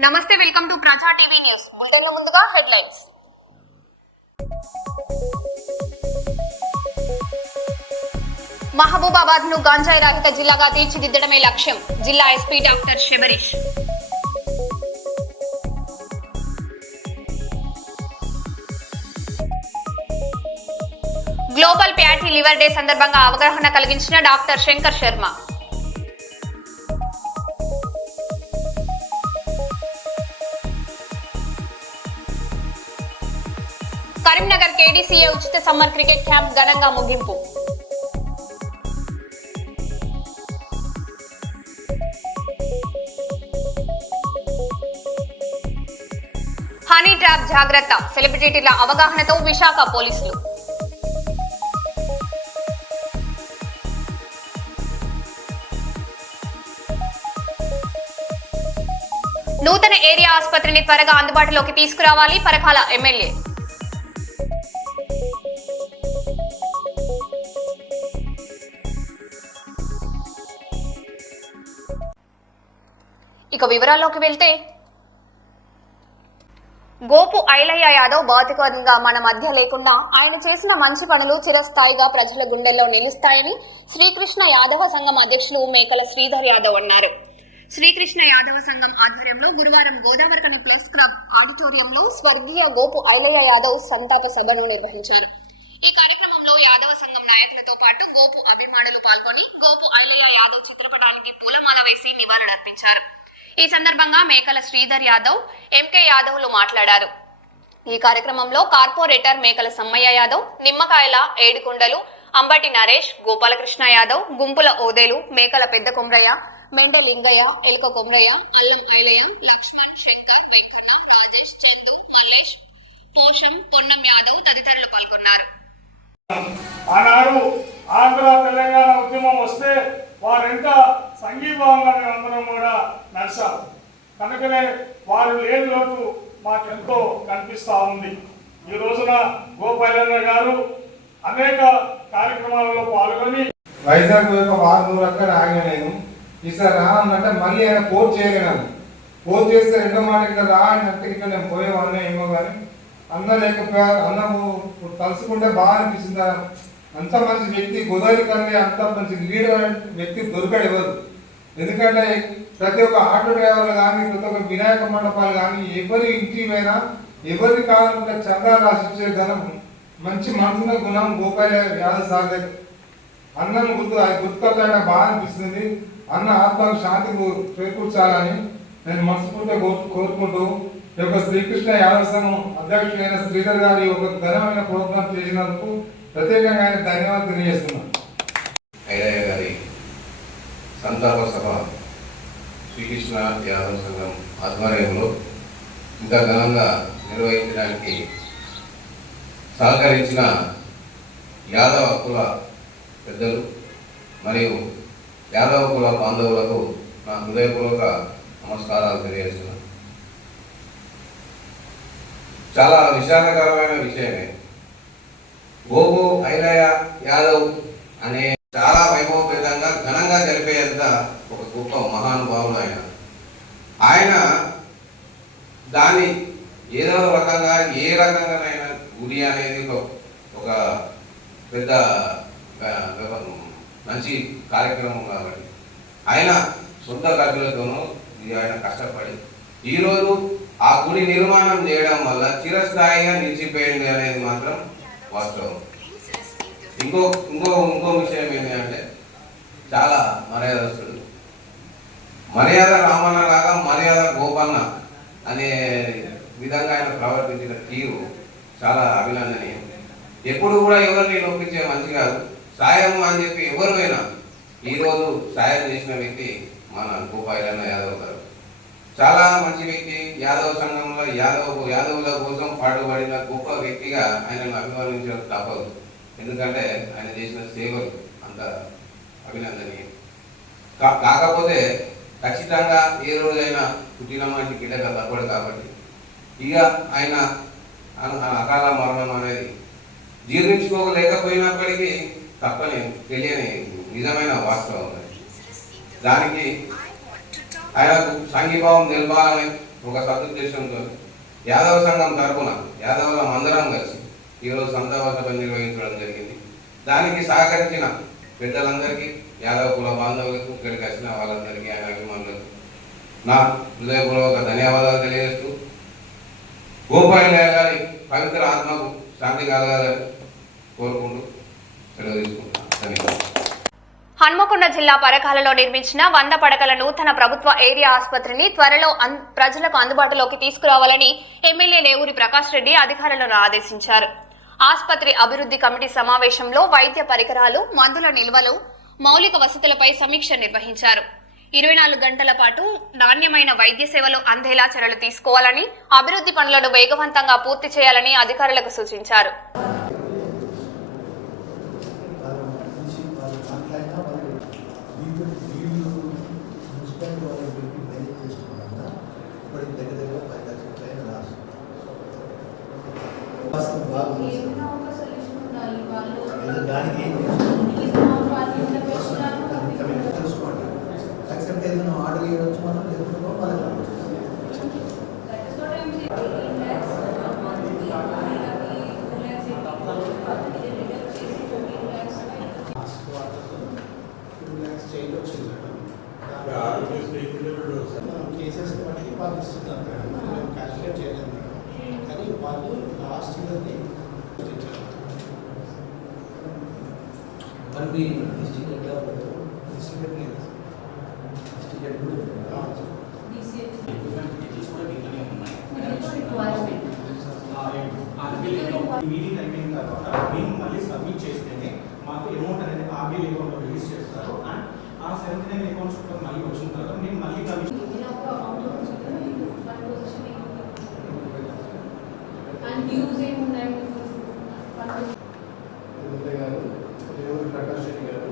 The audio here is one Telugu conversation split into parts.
నమస్తే, వెల్కమ్ టు ప్రజా టీవీ న్యూస్. బులెటిన్ లో ముందుగా హెడ్లైన్స్. మహబూబాబాద్ ను గంజాయి రహిత జిల్లాగా తీర్చిదిద్దడమే లక్ష్యం. జిల్లా SP doctor Shabarish. Global fatty liver day సందర్భంగా అవగాహన కలిగించిన డాక్టర్ శంకర్ శర్మ. కరీంనగర్ కేడీసీఏ ఉచిత సమ్మర్ క్రికెట్ క్యాంప్ ఘనంగా ముగింపు. హనీ ట్రాప్ జాగ్రత్త, సెలబ్రిటీల అవగాహనతో విశాఖ పోలీసులు. నూతన ఏరియా ఆసుపత్రిని త్వరగా అందుబాటులోకి తీసుకురావాలి, పరకాల ఎమ్మెల్యే. ఇక వివరాల్లోకి వెళ్తే, గోపు ఐలయ్య యాదవ్ భౌతికంగా మన మధ్య లేకుండా ఆయన చేసిన మంచి పనులు చిరస్థాయిగా ప్రజల గుండెల్లో నిలుస్తాయని శ్రీకృష్ణ యాదవ సంఘం అధ్యక్షులు మేకల శ్రీధర్ యాదవ్ అన్నారు. శ్రీకృష్ణ యాదవ సంఘం ఆధ్వర్యంలో గురువారం గోదావరికని ప్లస్ క్లబ్ ఆడిటోరియంలో స్వర్గీయ గోపు ఐలయ్య యాదవ్ సంతాప సభను నిర్వహించారు. ఈ కార్యక్రమంలో యాదవ సంఘం నాయకులతో పాటు గోపు అభిమానులు పాల్గొని గోపు ఐలయ్య యాదవ్ చిత్రపటానికి పూలమాల వేసి నివాళులర్పించారు. ఈ సందర్భంగా మేకల శ్రీధర్ యాదవ్, ఎంకే యాదవ్లు మాట్లాడారు. ఈ కార్యక్రమంలో కార్పొరేటర్ మేకల సమ్మయ్య యాదవ్, నిమ్మకాయల ఏడుకొండలు, అంబటి నరేష్, గోపాలకృష్ణ యాదవ్, గుంపుల ఓదేలు, మేకల పెద్ద కొమ్రయ్య, మెండ లింగయ్య, ఎలుక కొమ్రయ్య, అల్లం ఐలయ్య, లక్ష్మణ్, శంకర్, వెంకన్న, రాజేష్, చందు, మల్లేష్, పోషం, పొన్నం యాదవ్ తదితరులు పాల్గొన్నారు. ఆనాడు ఆంధ్ర తెలంగాణ ఉద్యమం వస్తే వారెంత సంఘీభావంగా మేమందరం కూడా నడిచాం. కనుకనే వారు లేని లోటు మాకెంతో కనిపిస్తూ ఉంది. ఈ రోజున గోపాలన్న గారు అనేక కార్యక్రమాలలో పాల్గొని వైజాగ్ యొక్క 6 అక్కడ ఆగిన నేను ఈసారి రా అన్నట్టే మళ్ళీ ఆయన పోర్ చేయగలను. పోర్ చేస్తే రెండో మాట ఇక్కడ రా అన్నట్టు ఇక్కడ నేను పోయేవాడిని ఏమో కానీ అన్న లేకపోయారు. అన్నము తలుసుకుంటే బాగా అనిపిస్తుంది. అంత మంచి వ్యక్తి గోదావరి కన్నా అంత మంచి లీడర్ వ్యక్తి దొరకడు ఎవరు. ఎందుకంటే ప్రతి ఒక్క ఆటో డ్రైవర్లు కానీ ప్రతి ఒక్క వినాయక మండపాలు కానీ ఎవరి ఇంటి మీద ఎవరికి కావాలంటే చందా రాసిచ్చే ఘనం మంచి మనసున్న గుణం గోపాల యాదవ్ సార్ దగ్గర. అన్నం గుర్తుకొచ్చాక బాగా అనిపిస్తుంది. అన్న ఆత్మకు శాంతి చేకూర్చాలని నేను మనస్ఫూర్తిగా కోరుకుంటూ ఈ యొక్క శ్రీకృష్ణ యాదవ్ సంఘం అధ్యక్షుడైన శ్రీధర్ గారి ఒక ఘనమైన ప్రోగ్రాం చేసినందుకు ప్రత్యేకంగా ఆయన ధన్యవాదాలు తెలియజేస్తున్నాను. ఐలయ్య గారి సంతాప సభ శ్రీకృష్ణ యాదవ్ సంఘం ఆధ్వర్యంలో ఇంత ఘనంగా నిర్వహించడానికి సహకరించిన యాదవ కుల పెద్దలు మరియు యాదవ కుల బాంధవులకు నా హృదయపూర్వక నమస్కారాలు తెలియజేస్తున్నాను. చాలా విషాదకరమైన విషయమే. గోపు ఐలయ్య యాదవ్ అనే చాలా వైభవపేతంగా ఘనంగా జరిపేంత ఒక గొప్ప మహానుభావుడు ఆయన దాన్ని ఏదో రకంగా ఏ రకంగానైనా గుడి అనేది ఒక పెద్ద మంచి కార్యక్రమం కాబట్టి ఆయన సొంత ఖర్చులతోనూ ఆయన కష్టపడి ఈరోజు ఆ గుడి నిర్మాణం చేయడం వల్ల చిరస్థాయిగా నిలిచిపోయింది అనేది మాత్రం వాస్తవం. ఇంకో విషయం ఏంటంటే చాలా మర్యాదస్తుడు. మర్యాద రామన్న లాగా మర్యాద గోపన్న అనే విధంగా ఆయన ప్రవర్తించిన తీరు చాలా అభినందనీయం. ఎప్పుడు కూడా ఎవరిని నొప్పించే మంచి కాదు. సాయం అని చెప్పి ఎవరైనా ఈరోజు సాయం చేసిన వ్యక్తి మన గోపాలన్న యాదవ్ గారు. చాలా మంచి వ్యక్తి. యాదవ సంఘంలో యాదవుల కోసం పాటుపడిన గొప్ప వ్యక్తిగా ఆయనను అభిమానించడం తప్పదు. ఎందుకంటే ఆయన చేసిన సేవలు అంత అభినందనీయం. కాకపోతే ఖచ్చితంగా ఏ రోజైనా పుట్టిన మనిషి గిడ్డగా తప్పడు కాబట్టి ఇక ఆయన అకాల మరణం అనేది జీర్ణించుకోలేకపోయినప్పటికీ తప్పని తెలియని నిజమైన వాస్తవం. దానికి ఆయనకు సంఘీభావం నిలపాలని ఒక సదుద్దేశంతో యాదవ సంఘం తరఫున యాదవుల అందరం కలిసి ఈరోజు సంతాప సభ నిర్వహించడం జరిగింది. దానికి సహకరించిన పెద్దలందరికీ, యాదవ కుల బాంధవులకు, ఇక్కడికి వచ్చిన వాళ్ళందరికీ, ఆయన అభిమానులకు నా హృదయపూర్వక ధన్యవాదాలు తెలియజేస్తూ గోపాలయ్య గారి పవిత్ర ఆత్మకు శాంతి కలగాలని కోరుకుంటూ సెలవు తీసుకుంటాను. ధన్యవాదాలు. హన్మకొండ జిల్లా పరకాలలో నిర్మించిన 100 పడకల నూతన ప్రభుత్వ ఏరియా ఆసుపత్రిని త్వరలో ప్రజలకు అందుబాటులోకి తీసుకురావాలని ఎమ్మెల్యే లేవూరి ప్రకాష్ రెడ్డి అధికారులను ఆదేశించారు. ఆసుపత్రి అభివృద్ధి కమిటీ సమావేశంలో వైద్య పరికరాలు, మందుల నిల్వలు, మౌలిక వసతులపై సమీక్ష నిర్వహించారు. 24 గంటల పాటు నాణ్యమైన వైద్య సేవలు అందేలా చర్యలు తీసుకోవాలని, అభివృద్ధి పనులను వేగవంతంగా పూర్తి చేయాలని అధికారులకు సూచించారు. కేసెస్ బట్టి వాళ్ళు ఇస్తున్నారు మేడం, మేము క్యాల్కులేట్ చేయలేదు మేడం. కానీ వాళ్ళు లాస్ట్ ఇయర్ని మనకి డిస్ట్రిక్ట్ ఎట్లా డిస్ట్రిక్ట్ లేదు, మీటింగ్ అయిపోయిన తర్వాత మేము మళ్ళీ సబ్మిట్ చేస్తేనే మాకు అమౌంట్ అనేది ఆర్బీఐ అకౌంట్లో రిలీజ్ చేస్తారు. అండ్ ఆ 79 అకౌంట్స్ మళ్ళీ వచ్చిన తర్వాత మేము మళ్ళీ లేవూరి ప్రకాష్ రెడ్డి గారు,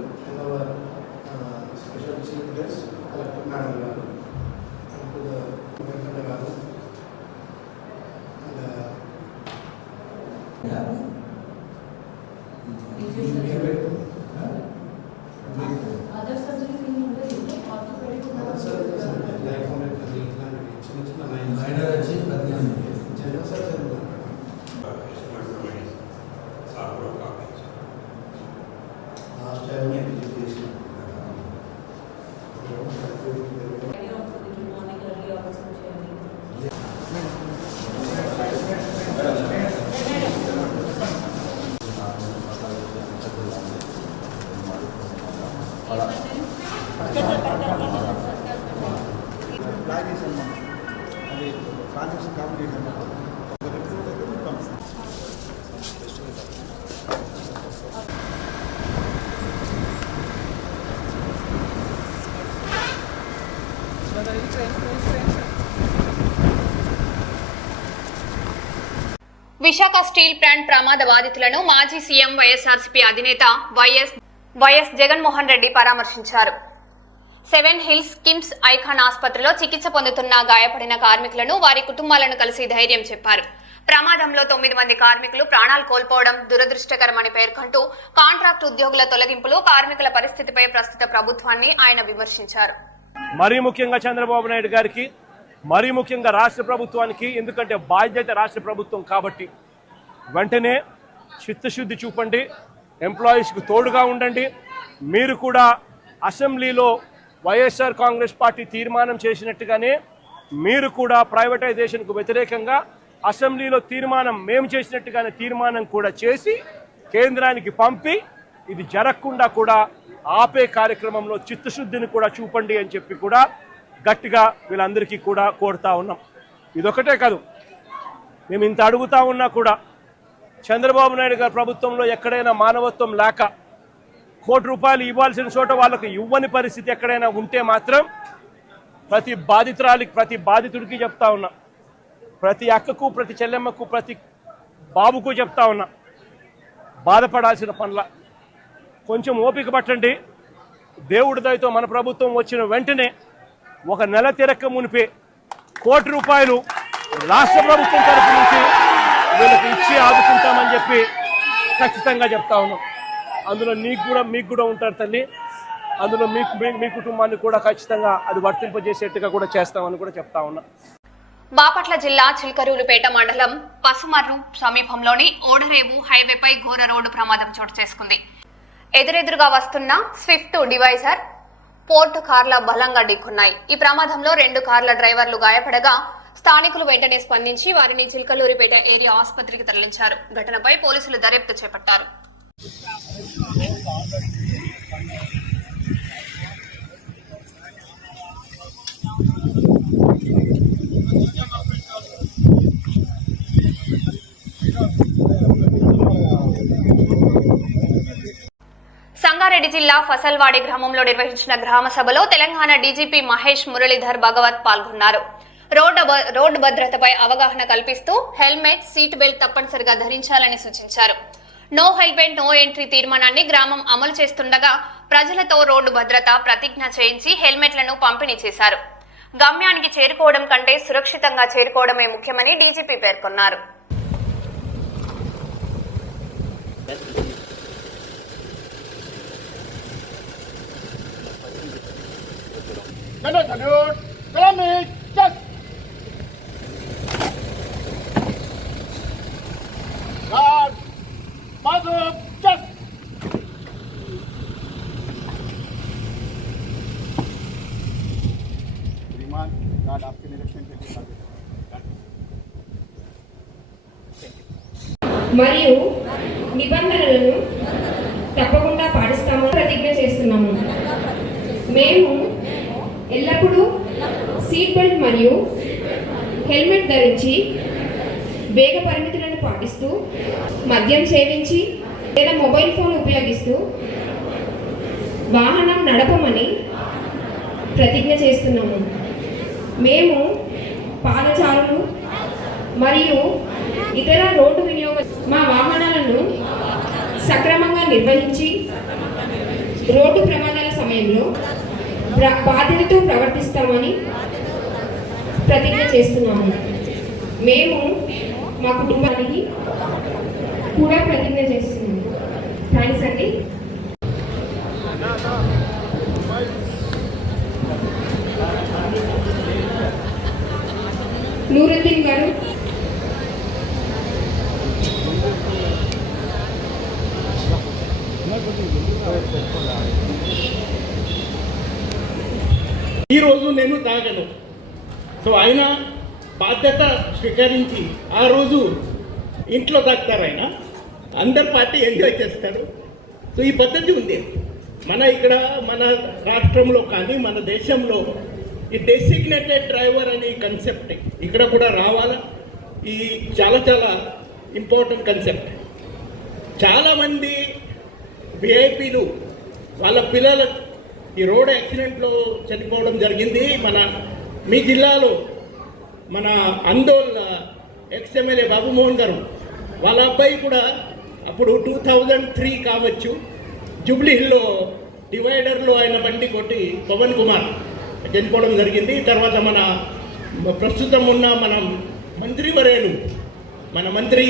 special chief guest collector madam గారు, వెంకట గారు, విశాఖ స్టీల్ ప్లాంట్ ప్రమాద బాధితులను మాజీ సీఎం వైఎస్ఆర్సీపీ అధినేత వైఎస్ జగన్మోహన్ రెడ్డి పరామర్శించారు. 7 హిల్స్ కిమ్స్ ఐకాన్ ఆసుపత్రిలో చికిత్స పొందుతున్న గాయపడిన కార్మికులను, వారి కుటుంబాలను కలిసి ధైర్యం చెప్పారు. ప్రమాదంలో 9 మంది కార్మికులు ప్రాణాలు కోల్పోవడం దురదృష్టకరమని పేర్కొంటూ కాంట్రాక్ట్ ఉద్యోగుల తొలగింపులు, కార్మికుల పరిస్థితిపై ప్రస్తుత ప్రభుత్వాన్ని ఆయన విమర్శించారు. మరీ ముఖ్యంగా చంద్రబాబు నాయుడు గారికి, మరీ ముఖ్యంగా రాష్ట్ర ప్రభుత్వానికి, ఎందుకంటే బాధ్యత రాష్ట్ర ప్రభుత్వం కాబట్టి వెంటనే చిత్తశుద్ధి చూపండి, ఎంప్లాయీస్కి తోడుగా ఉండండి. మీరు కూడా అసెంబ్లీలో వైఎస్ఆర్ కాంగ్రెస్ పార్టీ తీర్మానం చేసినట్టుగానే మీరు కూడా ప్రైవేటైజేషన్కు వ్యతిరేకంగా అసెంబ్లీలో తీర్మానం, మేము చేసినట్టుగానే తీర్మానం కూడా చేసి కేంద్రానికి పంపి ఇది జరగకుండా కూడా ఆపే కార్యక్రమంలో చిత్తశుద్ధిని కూడా చూపండి అని చెప్పి కూడా గట్టిగా వీళ్ళందరికీ కూడా కోరుతా ఉన్నాం. ఇదొకటే కాదు, మేము ఇంత అడుగుతా ఉన్నా కూడా చంద్రబాబు నాయుడు గారి ప్రభుత్వంలో ఎక్కడైనా మానవత్వం లేక ₹1 కోటి ఇవ్వాల్సిన చోట వాళ్ళకు ఇవ్వని పరిస్థితి ఎక్కడైనా ఉంటే మాత్రం ప్రతి బాధితురాలికి, ప్రతి బాధితుడికి చెప్తా ఉన్నా, ప్రతి అక్కకు, ప్రతి చెల్లెమ్మకు, ప్రతి బాబుకు చెప్తా ఉన్నా, బాధపడాల్సిన పనుల కొంచెం ఓపిక పట్టండి. దేవుడి దయతో మన ప్రభుత్వం వచ్చిన వెంటనే 1 నెల తిరక్క మునిపే ₹1 కోటి రాష్ట్ర ప్రభుత్వం తరఫు నుంచి వీళ్ళకి ఇచ్చి ఆదుకుంటామని చెప్పి ఖచ్చితంగా చెప్తా ఉన్నాం. అందులో మీకు కూడా ఉంటారు తల్లి. అందులో మీ కుటుంబాన్ని కూడా ఖచ్చితంగా అది వర్తింపజేసేట్టుగా కూడా చేస్తామని కూడా చెప్తా ఉన్నా. బాపట్ల జిల్లా చిల్కరూలుపేట మండలం పసుమర్రు సమీపంలోని ఓడరేవు హైవేపై ఘోర రోడ్డు ప్రమాదం చోటు చేసుకుంది. ఎదురెదురుగా వస్తున్న స్విఫ్ట్ డివైజర్ పోర్టు కార్ల బలంగా ఢీకొన్నాయి. ఈ ప్రమాదంలో 2 కార్ల డ్రైవర్లు గాయపడగా స్థానికులు వెంటనే స్పందించి వారిని చిల్కలూరిపేట ఏరియా ఆసుపత్రికి తరలించారు. ఘటనపై పోలీసులు దర్యాప్తు చేపట్టారు. సంగారెడ్డి జిల్లా ఫసల్వాడి గ్రామంలో నిర్వహించిన గ్రామ సభలో తెలంగాణ డీజీపీ మహేష్ మురళీధర్ భగవత్ పాల్గొన్నారు. రోడ్డు భద్రతపై అవగాహన కల్పిస్తూ హెల్మెట్, సీట్ బెల్ట్ తప్పనిసరిగా ధరించాలని సూచించారు. నో హెల్మెట్ నో ఎంట్రీ తీర్మానాన్ని గ్రామం అమలు చేస్తుండగా ప్రజలతో రోడ్డు భద్రత ప్రతిజ్ఞ చేయించి హెల్మెట్లను పంపిణీ చేశారు. గమ్యానికి చేరుకోవడం కంటే సురక్షితంగా చేరుకోవడమే ముఖ్యమని డీజీపీ పేర్కొన్నారు. మరియు నిబంధనలను తప్పకుండా పాటిస్తామని ప్రతిజ్ఞ చేస్తున్నాము. మేము ఎల్లప్పుడూ సీట్ బెల్ట్ మరియు హెల్మెట్ ధరించి వేగ పరిమితులను పాటిస్తూ మద్యం సేవించి లేదా మొబైల్ ఫోన్ ఉపయోగిస్తూ వాహనం నడపమని ప్రతిజ్ఞ చేస్తున్నాము. మేము పాదచారులు మరియు ఇతర రోడ్డు వినియోగ మా వాహనాలను సక్రమంగా నిర్వహించి రోడ్డు ప్రమాదాల సమయంలో బాధ్యతతో ప్రవర్తిస్తామని ప్రతిజ్ఞ చేస్తున్నాము. మేము మా కుటుంబానికి కూడా ప్రతిజ్ఞ చేస్తున్నాము. థ్యాంక్స్ అండి. నూరుద్దీన్ గారు. ఈరోజు నేను తాగను. సో ఆయన బాధ్యత స్వీకరించి ఆ రోజు ఇంట్లో తాగుతారు. ఆయన అందరు పార్టీ ఎంజాయ్ చేస్తారు. సో ఈ పద్ధతి ఉంది ఇక్కడ మన రాష్ట్రంలో కానీ మన దేశంలో ఈ డెసిగ్నేటెడ్ డ్రైవర్ అనే కన్సెప్ట్ ఇక్కడ కూడా రావాలా. ఈ చాలా చాలా ఇంపార్టెంట్ కన్సెప్ట్. చాలామంది విఐపీలు వాళ్ళ పిల్లలు ఈ రోడ్ యాక్సిడెంట్లో చనిపోవడం జరిగింది. మీ జిల్లాలో మన అందోల్ ఎక్స్ఎమ్మెల్యే బాబుమోహన్ గారు వాళ్ళ అబ్బాయి కూడా అప్పుడు 2003 కావచ్చు జూబ్లీ హిల్లో డివైడర్లో ఆయన బండి కొట్టి పవన్ కుమార్ చనిపోవడం జరిగింది. తర్వాత ప్రస్తుతం ఉన్న మంత్రివర్యులు మంత్రి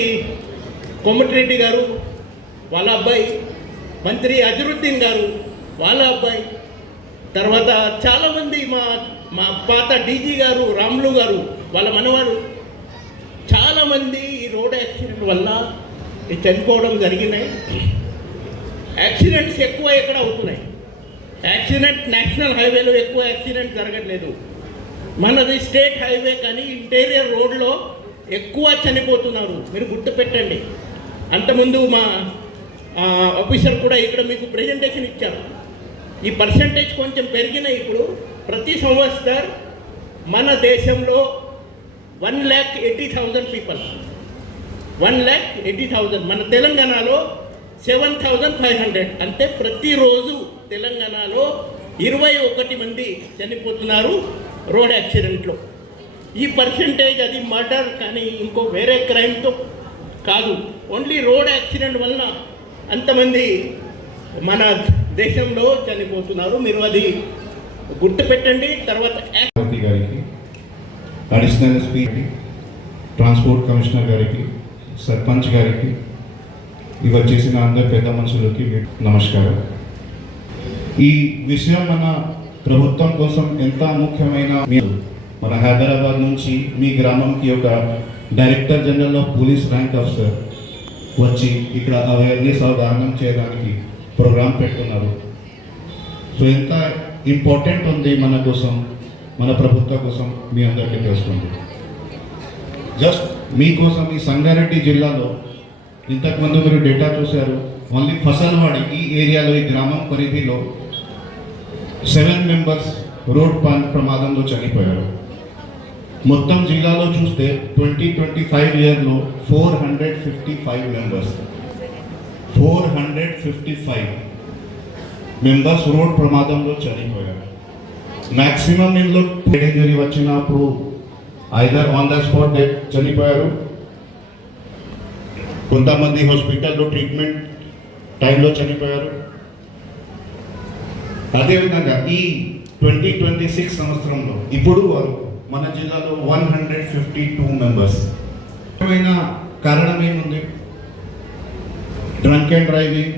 కోమటిరెడ్డి గారు వాళ్ళ అబ్బాయి, మంత్రి అజరుద్దీన్ గారు వాళ్ళ అబ్బాయి, తర్వాత చాలామంది మా పాత డీజీ గారు రాములు గారు వాళ్ళ మనవారు చాలామంది ఈ రోడ్ యాక్సిడెంట్ వల్ల చనిపోవడం జరిగినాయి. యాక్సిడెంట్స్ ఎక్కువ ఎక్కడ అవుతున్నాయి? నేషనల్ హైవేలో ఎక్కువ యాక్సిడెంట్ జరగట్లేదు. మనది స్టేట్ హైవే కానీ ఇంటీరియర్ రోడ్లో ఎక్కువ చనిపోతున్నారు. మీరు గుర్తుపెట్టండి. అంతకుముందు మా ఆఫీసర్ కూడా ఇక్కడ మీకు ప్రెజెంటేషన్ ఇచ్చారు. ఈ పర్సంటేజ్ కొంచెం పెరిగినాయి. ఇప్పుడు ప్రతి సంవత్సరం మన దేశంలో 1,80,000 పీపుల్ 1,80,000. మన తెలంగాణలో 7,500. అంటే ప్రతిరోజు తెలంగాణలో 21 మంది చనిపోతున్నారు రోడ్ యాక్సిడెంట్లో. ఈ పర్సంటేజ్ అది మర్డర్ కానీ ఇంకో వేరే క్రైమ్తో కాదు. ఓన్లీ రోడ్ యాక్సిడెంట్ వలన అంతమంది మన దేశంలో చనిపోతున్నారు. మీరు అది గుర్తుపెట్టండి. తర్వాత గారికి, అడిషనల్ ఎస్పీ, ట్రాన్స్పోర్ట్ కమిషనర్ గారికి, సర్పంచ్ గారికి, ఇవి వచ్చేసిన అందరు పెద్ద మనుషులకి నమస్కారం. ఈ విషయం మన ప్రభుత్వం కోసం ఎంత ముఖ్యమైన మన హైదరాబాద్ నుంచి మీ గ్రామంకి ఒక director general of police rank officer వచ్చి ఇక్కడ అవేర్నెస్ అవగాహన చేయడానికి ప్రోగ్రాం పెట్టుకున్నారు. సో ఎంత ఇంపార్టెంట్ ఉంది మన కోసం, మన ప్రభుత్వం కోసం మీ అందరికీ తెలుస్తుంది. జస్ట్ మీకోసం ఈ సంగారెడ్డి జిల్లాలో ఇంతకుముందు మీరు డేటా చూశారు, ఓన్లీ ఫసల్వాడి ఈ ఏరియాలో ఈ గ్రామం పరిధిలో 7 మెంబర్స్ రోడ్ ప్రమాదంలో చనిపోయారు. మొత్తం జిల్లాలో చూస్తే 2025 ఇయర్లో 455 మెంబర్స్ 455 మెంబర్స్ రోడ్ ప్రమాదంలో చనిపోయారు. మ్యాక్సిమం ఇందులో ఇంజరీ వచ్చినప్పుడు either on the spot death చనిపోయారు, కొంతమంది హాస్పిటల్లో ట్రీట్మెంట్ టైంలో చనిపోయారు. అదేవిధంగా ఈ 2026 సంవత్సరంలో ఇప్పుడు మన జిల్లాలో 152 మెంబర్స్. కారణం ఏముంది? Drunk and driving,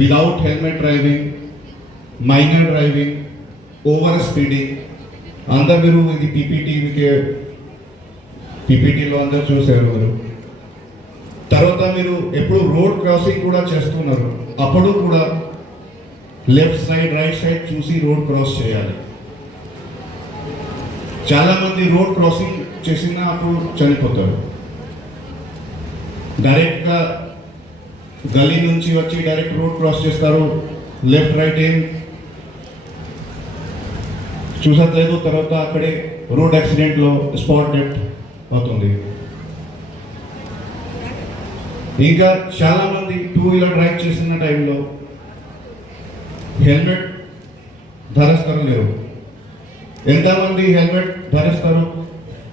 without helmet driving, minor driving, over speeding. అందరు మీరు ఇది పీపీటీలో అందరు చూసారు మీరు. తర్వాత మీరు ఎప్పుడు రోడ్ క్రాసింగ్ కూడా చేస్తున్నారు, అప్పుడు కూడా లెఫ్ట్ సైడ్ రైట్ సైడ్ చూసి రోడ్ క్రాస్ చేయాలి. చాలామంది రోడ్ క్రాసింగ్ చేసిన అప్పుడు చనిపోతారు. డైరెక్ట్గా గలీ నుంచి వచ్చి డైరెక్ట్ రోడ్ క్రాస్ చేస్తారు, లెఫ్ట్ రైట్ ఏం చూసట్లేదు, తర్వాత అక్కడే రోడ్ యాక్సిడెంట్లో స్పాట్ డెత్ అవుతుంది. ఇంకా చాలామంది 2 వీలర్ డ్రైవ్ చేస్తున్న టైంలో హెల్మెట్ ధరిస్తారు లేరు. ఎంతమంది హెల్మెట్ ధరిస్తారు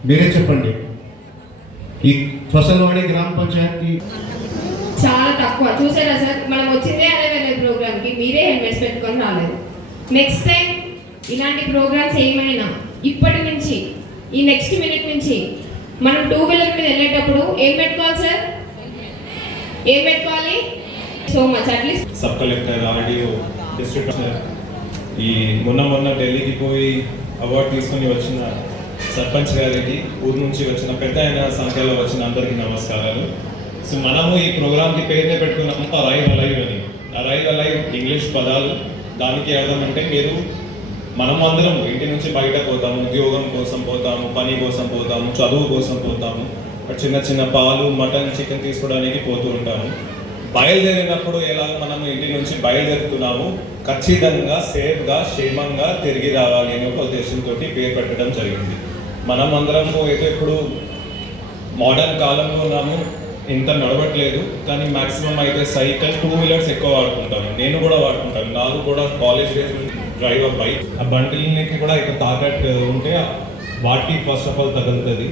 మీరే చెప్పండి. ఈ ఫసల్వాడి గ్రామ పంచాయతీ చాలా తక్కువ. చూసారా సార్, మనం వచ్చిందే అదే ప్రోగ్రామ్కి, మీరే హెల్మెట్స్ పెట్టుకొని రాలేదు. నెక్స్ట్ టైం ఇలాంటి ప్రోగ్రామ్స్ ఏమైనా ఇప్పటి నుంచి ఈ నెక్స్ట్ మినిట్ నుంచి మనం 2 వీలర్ మీద వెళ్ళేటప్పుడు ఏం పెట్టుకోవాలి సార్? ఏం పెట్టుకోవాలి? So much at least sub collector, RDO, district ఈ మొన్న ఢిల్లీకి పోయి అవార్డు తీసుకొని వచ్చిన సర్పంచ్ గారికి, ఊరు నుంచి వచ్చిన పెద్ద అయిన సంఖ్యలో వచ్చిన అందరికీ నమస్కారాలు. సో మనము ఈ ప్రోగ్రామ్కి పేరునే పెట్టుకున్నాము అరైవ్ అలైవ్ అని. అరైవ్ అలైవ్ ఇంగ్లీష్ పదాలు, దానికి అర్థం అంటే మనం అందరం ఇంటి నుంచి బయట పోతాము, ఉద్యోగం కోసం పోతాము, పని కోసం పోతాము, చదువు కోసం పోతాము, చిన్న పాలు, మటన్, చికెన్ తీసుకోవడానికి పోతూ ఉంటాము. బయలుదేరినప్పుడు ఎలా మనం ఇంటి నుంచి బయలుదేరుతున్నాము, ఖచ్చితంగా సేఫ్గా క్షేమంగా తిరిగి రావాలి అనే ఒక ఉద్దేశంతో పేరు పెట్టడం జరిగింది. మనం అందరము అయితే ఇప్పుడు మోడర్న్ కాలంలో ఉన్నాము, ఇంత నడవట్లేదు, కానీ మ్యాక్సిమం అయితే సైకిల్, 2 వీలర్స్ ఎక్కువ వాడుకుంటాను. నేను కూడా వాడుకుంటాను, నాకు కూడా college days drive up bike. ఆ బండిల్కి కూడా ఇక తాకట్టు ఉంటే వాటికి ఫస్ట్ ఆఫ్ ఆల్ తగులుతుంది,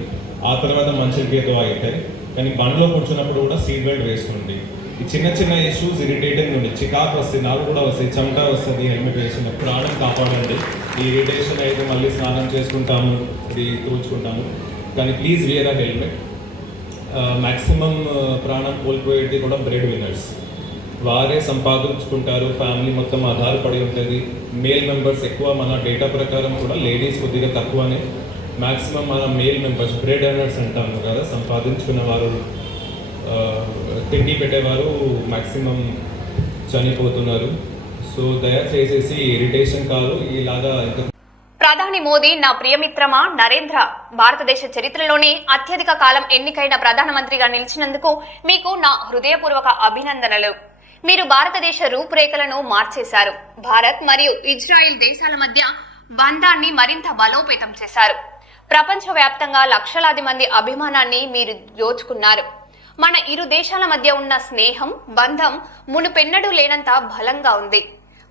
ఆ తర్వాత మంచి గీత అవుతాయి. కానీ బండిలో కూర్చున్నప్పుడు కూడా సీట్ బెల్ట్ వేసుకోండి. ఈ చిన్న ఇష్యూస్ ఇరిటేటింగ్ ఉంది, చికాకు వస్తుంది, నాకు కూడా వస్తాయి, చెమట వస్తుంది హెల్మెట్ వేసినప్పుడు. ప్రాణం కాపాడండి. ఈ ఇరిటేషన్ అయితే మళ్ళీ స్నానం చేసుకుంటాము, ఇది తోచుకుంటాము, కానీ please wear a helmet. Maximum ప్రాణం కోల్పోయేది కూడా బ్రెడ్ విన్నర్స్, వారే సంపాదించుకుంటారు, ఫ్యామిలీ మొత్తం ఆధారపడి ఉంటుంది. మేల్ మెంబర్స్ ఎక్కువ, మన డేటా ప్రకారం కూడా లేడీస్ కొద్దిగా తక్కువనే. మ్యాక్సిమం మన మేల్ మెంబర్స్ బ్రెడ్ ఎర్నర్స్ అంటాము కదా, సంపాదించుకున్న వారు, తిండి పెట్టేవారు మ్యాక్సిమం చనిపోతున్నారు. సో దయచేసి ఇరిటేషన్ కాదు, ఇలాగా. ప్రధాని మోదీ నా ప్రియమిత్రమా నరేంద్ర, భారతదేశ చరిత్రలోనే అత్యధిక కాలం ఎన్నికైన ప్రధానమంత్రిగా నిలిచినందుకు మీకు నా హృదయపూర్వక అభినందనలు. మీరు భారతదేశ రూపురేఖలను మార్చేశారు. భారత్ మరియు ఇజ్రాయిల్ దేశాల మధ్య బంధాన్ని మరింత బలోపేతం చేశారు. ప్రపంచవ్యాప్తంగా లక్షలాది మంది అభిమానాన్ని మీరు దోచుకున్నారు. మన ఇరు దేశాల మధ్య ఉన్న స్నేహం, బంధం మునుపెన్నడూ లేనంత బలంగా ఉంది.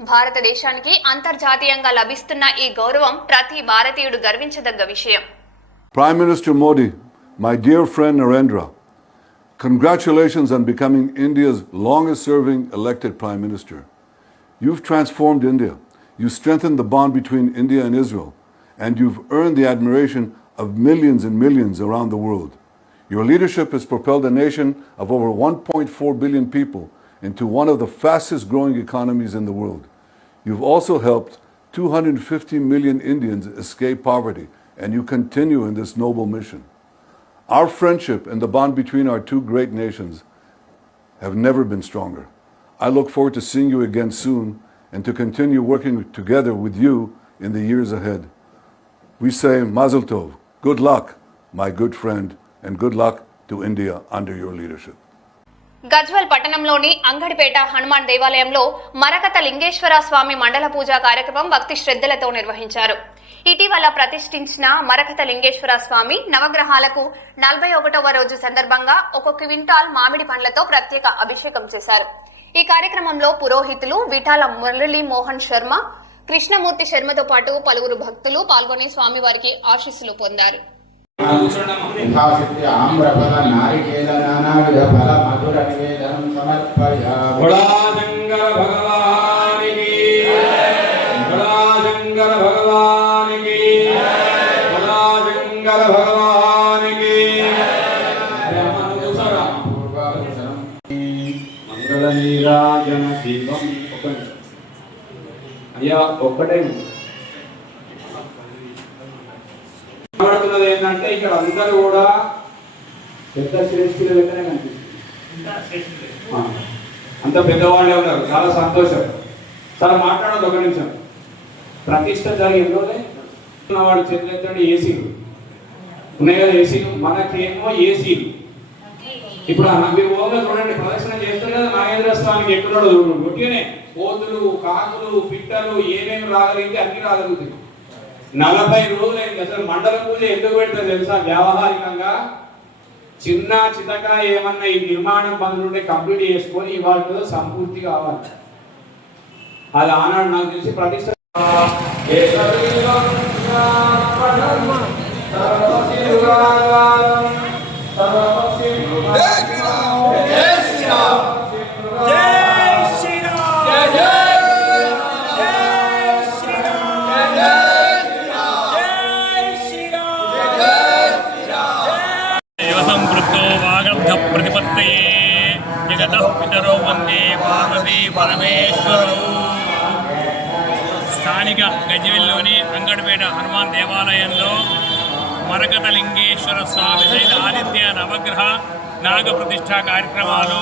భారతదేశానికి అంతర్జాతీయంగా లభిస్తున్న ఈ గౌరవం ప్రతి భారతీయుడు గర్వించదగ్గ విషయం. Prime Minister Modi, my dear friend Narendra, congratulations on becoming India's longest-serving elected Prime Minister. You've transformed India. You strengthened the bond between India and Israel, and you've earned the admiration of millions and millions around the world. Your leadership has propelled a nation of over 1.4 billion people into one of the fastest growing economies in the world. You've also helped 250 million Indians escape poverty, and you continue in this noble mission. Our friendship and the bond between our two great nations have never been stronger. I look forward to seeing you again soon and to continue working together with you in the years ahead. We say Mazel Tov, good luck, my good friend, and good luck to India under your leadership. Gajwel పట్టణంలోని అంగడిపేట హనుమాన్ దేవాలయంలో మరకత లింగేశ్వర స్వామి మండల పూజా కార్యక్రమం భక్తి శ్రద్ధలతో నిర్వహించారు. ఇటీవల ప్రతిష్ఠించిన మరకత లింగేశ్వర స్వామి నవగ్రహాలకు 41వ రోజు సందర్భంగా 1 క్వింటాల్ మామిడి పండ్లతో ప్రత్యేక అభిషేకం చేశారు. ఈ కార్యక్రమంలో పురోహితులు విఠాల మురళీ మోహన్ శర్మ, కృష్ణమూర్తి శర్మతో పాటు పలువురు భక్తులు పాల్గొని స్వామివారికి ఆశీస్సులు పొందారు. మంగళనీరాజన దీపం అయ్యా ఒక్కటే మాట్లాడుతున్నది ఏంటంటే ఇక్కడ అందరూ కూడా పెద్ద శ్రేష్ఠుల లెక్కనే కనిపిస్తుంది. అంత పెద్దవాళ్ళే ఉన్నారు, చాలా సంతోషం. సార్ మాట్లాడదు ఒక నిమిషం. ప్రతిష్ట జరిగింది వాడు చేతులెత్తండి. ఏసీలు ఉన్నాయి కదా, ఏసీలు మనకేమో ఏసీలు. ఇప్పుడు మీరు ఓన్గా చూడండి, ప్రదర్శన చేస్తారు కదా నాగేంద్ర స్వామికి ఎక్కడో ఒట్టిగానే కోతులు, కాకులు, పిట్టలు ఏమేమి రాగలిగితే అన్ని రాగలుగుతాయి. 40 రోజులైంది. అసలు మండల పూజ ఎందుకు పెడతారు తెలుసా? వ్యావహారికంగా చిన్న చితక ఏమన్నా ఈ నిర్మాణం పనులుంటే కంప్లీట్ చేసుకొని ఇవాళ సంపూర్తి కావాలి. అది ఆనాడు నాకు తెలిసి ప్రతిష్ట ప్రతిపత్తయే జగతః పితరో వందే పార్వతీ పరమేశ్వరౌ. స్థానిక గజ్వెల్లోని అంగడిపేట హనుమాన్ దేవాలయంలో మరకత లింగేశ్వర స్వామి సైత ఆదిత్య నవగ్రహ నాగ ప్రతిష్ఠ కార్యక్రమాలు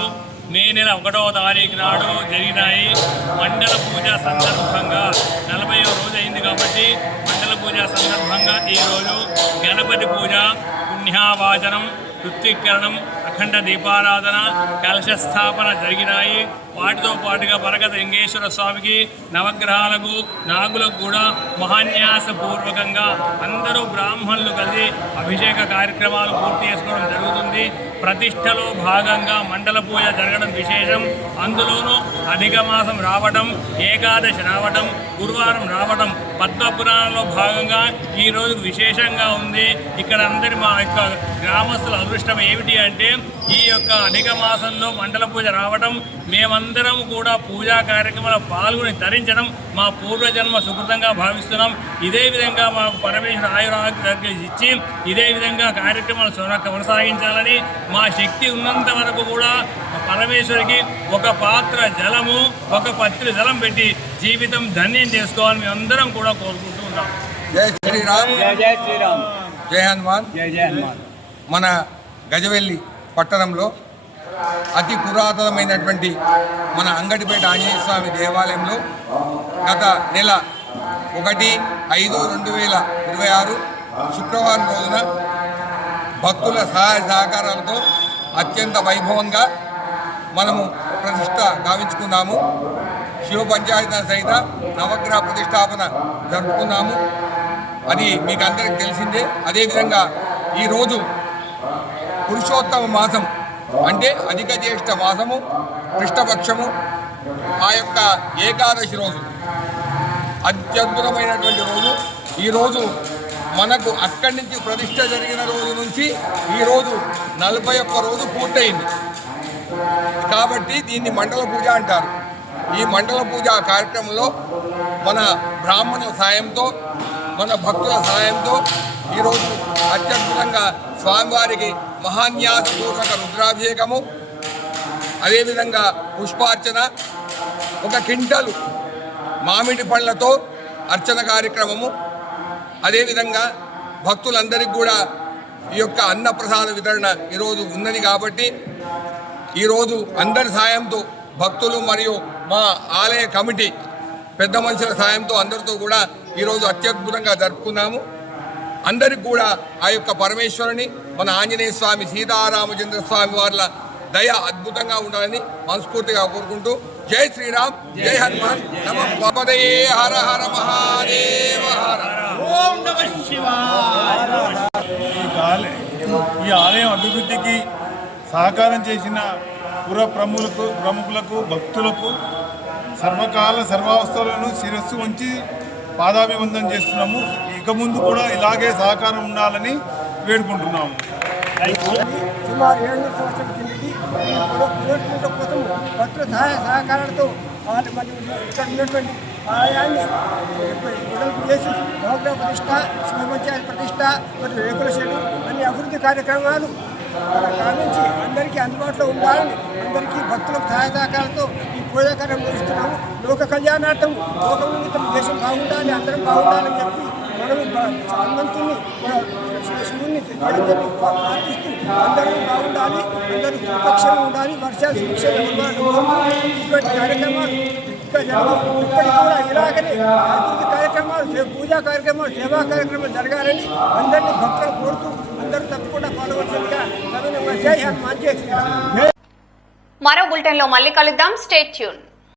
మే నెల 1వ తారీఖు నాడు జరిగినాయి. మండల పూజ సందర్భంగా 40వ రోజు అయింది కాబట్టి మండల పూజ సందర్భంగా ఈరోజు గణపతి పూజ, పుణ్యావాచనం, ఋత్వీకరణం, అఖండ దీపారాధన, కలశస్థాపన జరిగినాయి. వాటితో పాటుగా మరకత లింగేశ్వర స్వామికి నవగ్రహాలకు నాగులకు కూడా మహాన్యాసపూర్వకంగా అందరూ బ్రాహ్మణులు కలిసి అభిషేక కార్యక్రమాలు పూర్తి చేసుకోవడం జరుగుతుంది. ప్రతిష్టలో భాగంగా మండల పూజ జరగడం విశేషం. అందులోనూ అధిక మాసం రావడం, ఏకాదశి రావడం, గురువారం రావడం పద్మపురాణంలో భాగంగా ఈ రోజుకు విశేషంగా ఉంది. ఇక్కడ అందరి మా యొక్క గ్రామస్తుల అదృష్టం ఏమిటి అంటే ఈ యొక్క అధిక మాసంలో మండల పూజ రావడం, మేమందరం కూడా పూజా కార్యక్రమాలు పాల్గొని తరించడం మా పూర్వజన్మ సుకృతంగా భావిస్తున్నాం. ఇదే విధంగా మాకు పరమేశ్వర ఆయురారోగ్యాలు ఇచ్చి ఇదే విధంగా కార్యక్రమాలు కొనసాగించాలని, మా శక్తి ఉన్నంత వరకు కూడా పరమేశ్వరికి ఒక పాత్ర జలము, ఒక పత్రి జలం పెట్టి జీవితం ధన్యం చేసుకోవాలని మేమందరం కూడా కోరుకుంటూ ఉన్నాం. జై శ్రీరామ్, జై శ్రీరామ్, జై హనుమాన్. జై హనుమాన్. మన గజవెల్లి పట్టణంలో అతి పురాతనమైనటువంటి మన అంగడిపేట ఆంజనేయ స్వామి దేవాలయంలో గత నెల 1/5/2026 శుక్రవారం రోజున భక్తుల సహాయ సహకారాలతో అత్యంత వైభవంగా మనము ప్రతిష్ట గావించుకున్నాము. శివ పంచాయతీ సహిత నవగ్రహ ప్రతిష్టాపన జరుపుకున్నాము. అది మీకు అందరికీ తెలిసిందే. అదేవిధంగా ఈరోజు పురుషోత్తమ మాసం అంటే అధిక జ్యేష్ఠ మాసము, కృష్ణపక్షము, ఆ యొక్క ఏకాదశి రోజు అత్యద్భుతమైనటువంటి రోజు. ఈరోజు మనకు అక్కడి నుంచి ప్రతిష్ట జరిగిన రోజు నుంచి ఈరోజు 41 రోజు పూర్తయింది కాబట్టి దీన్ని మండల పూజ అంటారు. ఈ మండల పూజ కార్యక్రమంలో మన బ్రాహ్మణుల సాయంతో, మన భక్తుల సహాయంతో ఈరోజు అత్యద్భుతంగా స్వామివారికి మహాన్యాసపూర్వక మామిడి పండ్లతో అర్చన కార్యక్రమము, అదేవిధంగా భక్తులందరికీ కూడా ఈ యొక్క అన్నప్రసాద వితరణ ఈరోజు ఉన్నది కాబట్టి ఈరోజు అందరి సాయంతో భక్తులు మరియు మా ఆలయ కమిటీ పెద్ద మనుషుల సాయంతో అందరితో కూడా ఈరోజు అత్యద్భుతంగా జరుపుకున్నాము. అందరికి కూడా ఆ యొక్క పరమేశ్వరుని మన ఆంజనేయ స్వామి, సీతారామచంద్ర స్వామి వార్ల దయ అద్భుతంగా ఉండాలని మనస్ఫూర్తిగా కోరుకుంటూ జై శ్రీరామ్, జై హనుమాన్, నమః పదయే, హర హర మహాదేవ హర. ఓం నమః శివాయ. ఈ ఆలయం అభివృద్ధికి సహకారం చేసిన ప్రముఖులకు భక్తులకు సర్వకాల సర్వావస్థలను శిరస్సు ఉంచి పాదాభివందనం చేస్తున్నాము. ఇక ముందు కూడా ఇలాగే సహకారం ఉండాలని వేడుకుంటున్నాము. సుమారు 700 సంవత్సరాల కిందకి పునరుద్ధరణ కోసం భక్తుల సహకారాలతో మరియు ఇక్కడ ఉన్నటువంటి ఆలయాన్ని వెడల్పు చేసి నవగ్రహ ప్రతిష్ట, శివపంచాయతీ ప్రతిష్ట మరియు రేకుల షెడ్డు అన్ని అభివృద్ధి కార్యక్రమాలు కావించి అందరికీ అందుబాటులో ఉండాలని, అందరికీ భక్తులకు సహాయకాలతో ఈ పూజా కార్యం నిర్వహిస్తున్నాము. లోక కళ్యాణార్థం, లోక నిమిత్తం దేశం బాగుండాలి, అందరం బాగుండాలని చెప్పి మనము హనుమంతుని శివుని ప్రార్థిస్తూ అందరూ బాగుండాలి, అందరూ సురక్షగా ఉండాలి, వర్షాలు సురక్షంగా ఇటువంటి కార్యక్రమాలు ఇంకా జరగవు. ఇప్పటికి కూడా ఇలాగనే అభివృద్ధి కార్యక్రమాలు, పూజా కార్యక్రమాలు, సేవా కార్యక్రమాలు జరగాలని అందరినీ భక్తులు కోరుతూ అందరూ తప్పకుండా పాల్గొనవలసిందిగా జై హనుమాన్, జై శ్రీరామ్. మరో బులెటిన్లో మళ్ళీ కలుద్దాం. Stay tune.